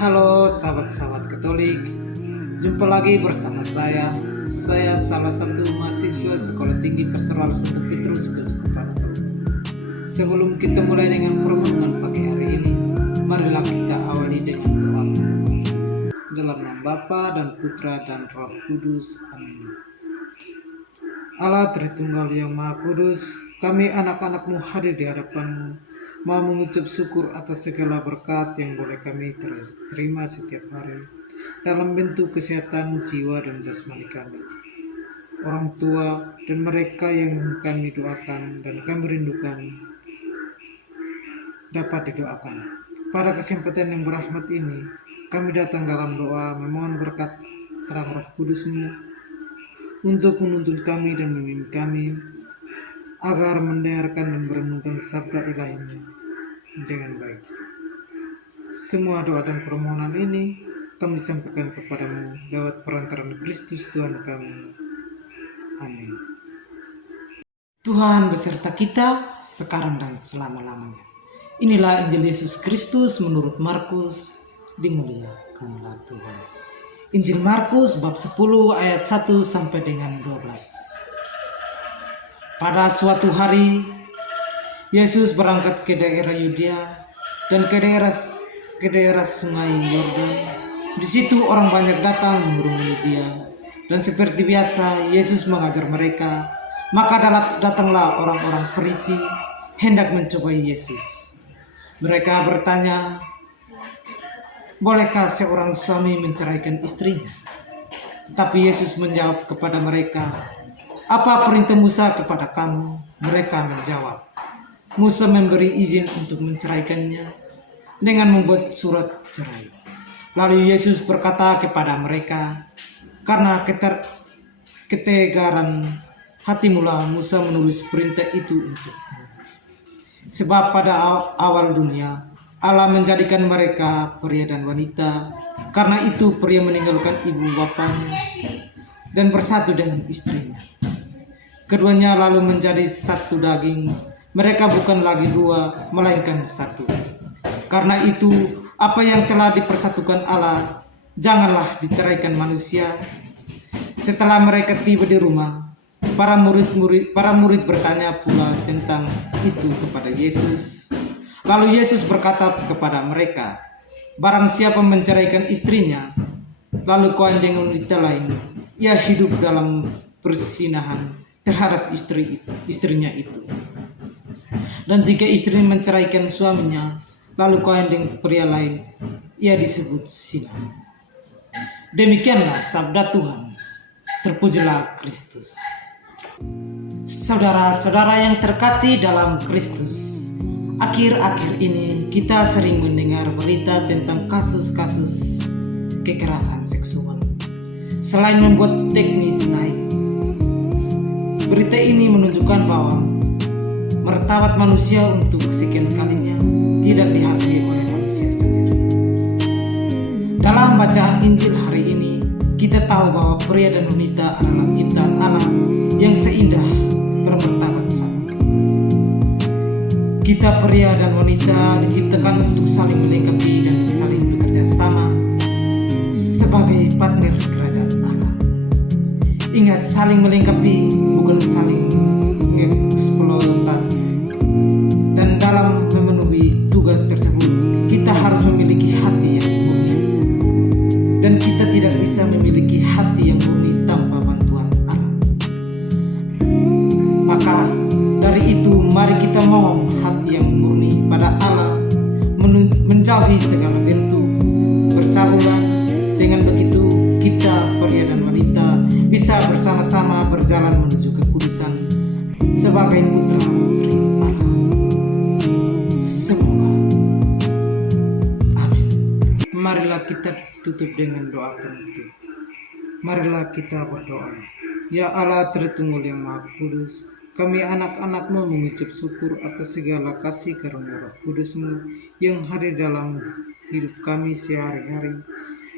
Halo sahabat-sahabat Katolik, jumpa lagi bersama saya. Saya salah satu mahasiswa Sekolah Tinggi Pastoral Santo Petrus Keuskupan Natuna. Sebelum kita mulai dengan permenungan pagi hari ini, marilah kita awali dengan doa. Dalam nama Bapa dan Putra dan Roh Kudus. Amin. Allah Tritunggal yang Maha Kudus, kami anak-anak-Mu hadir di hadapan-Mu, mau mengucap syukur atas segala berkat yang boleh kami terima setiap hari dalam bentuk kesehatan jiwa dan jasmani kami, orang tua dan mereka yang kami doakan dan kami rindukan dapat didoakan. Pada kesempatan yang berahmat ini, kami datang dalam doa memohon berkat terang Roh Kudus-Mu untuk menuntun kami dan memimpin kami agar mendengarkan dan merenungkan sabda ilahi-Mu dengan baik. Semua doa dan permohonan ini kami sampaikan kepadamu lewat perantaraan Kristus Tuhan kami. Amin. Tuhan beserta kita sekarang dan selama-lamanya. Inilah Injil Yesus Kristus menurut Markus, dimuliakanlah Tuhan. Injil Markus bab 10 ayat 1 sampai dengan 12. Pada suatu hari, Yesus berangkat ke daerah Yudea dan ke daerah sungai Yordan. Di situ orang banyak datang mengerumuni Dia, dan seperti biasa Yesus mengajar mereka. Maka datanglah orang-orang Farisi hendak mencobai Yesus. Mereka bertanya, "Bolehkah seorang suami menceraikan istrinya?" Tetapi Yesus menjawab kepada mereka, "Apa perintah Musa kepada kamu?" Mereka menjawab, "Musa memberi izin untuk menceraikannya dengan membuat surat cerai." Lalu Yesus berkata kepada mereka, "Karena ketegaran hatimulah Musa menulis perintah itu untukmu. Sebab pada awal dunia Allah menjadikan mereka pria dan wanita. Karena itu pria meninggalkan ibu bapanya dan bersatu dengan istrinya. Keduanya lalu menjadi satu daging. Mereka bukan lagi dua, melainkan satu. Karena itu, apa yang telah dipersatukan Allah, janganlah diceraikan manusia." Setelah mereka tiba di rumah, para murid bertanya pula tentang itu kepada Yesus. Lalu Yesus berkata kepada mereka, "Barang siapa menceraikan istrinya, lalu kawin dengan wanita lain, ia hidup dalam perzinahan terhadap istrinya itu. Dan jika istri menceraikan suaminya, lalu kawin dengan pria lain, ia disebut zina." Demikianlah sabda Tuhan. Terpujilah Kristus. Saudara-saudara yang terkasih dalam Kristus, akhir-akhir ini kita sering mendengar berita tentang kasus-kasus kekerasan seksual. Selain membuat teknis naik, berita ini menunjukkan bahwa martabat manusia untuk sekian kalinya tidak dihargai oleh manusia sendiri. Dalam bacaan Injil hari ini, kita tahu bahwa pria dan wanita adalah ciptaan Allah yang seindah bermartabat sama. Kita pria dan wanita diciptakan untuk saling melengkapi dan saling bekerja sama sebagai partner di kerajaan Allah. Ingat, saling melengkapi bukan saling mengeksploitasi. Dan dalam memenuhi tugas tersebut, kita harus memiliki hati yang murni. Dan kita tidak bisa memiliki hati yang murni tanpa bantuan Allah. Maka dari itu, mari kita mohon hati yang murni pada Allah, menjauhi segala bentuk percabulan. Dengan begitu, kita pria dan wanita bisa bersama-sama berjalan menuju kekudusan sebagai putra-putri Allah. Semoga. Amin. Marilah kita tutup dengan doa penutup. Marilah kita berdoa. Ya Allah Tritunggal yang Maha Kudus, kami anak-anak-Mu mengucap syukur atas segala kasih karunia Roh Kudus-Mu yang hadir dalam hidup kami sehari-hari,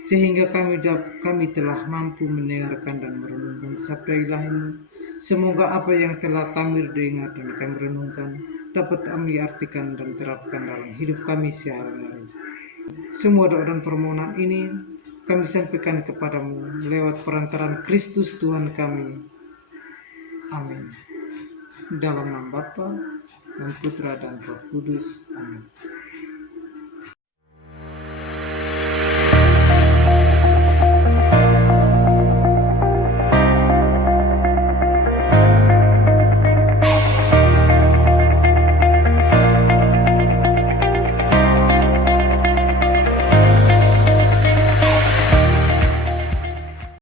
sehingga kami telah mampu mendengarkan dan merenungkan sabda ilahi-Mu. Semoga apa yang telah kami dengar dan kami renungkan dapat kami artikan dan terapkan dalam hidup kami sehari-hari. Semua doa dan permohonan ini kami sampaikan kepadamu lewat perantaraan Kristus Tuhan kami. Amin. Dalam nama Bapa dan Putra dan Roh Kudus. Amin.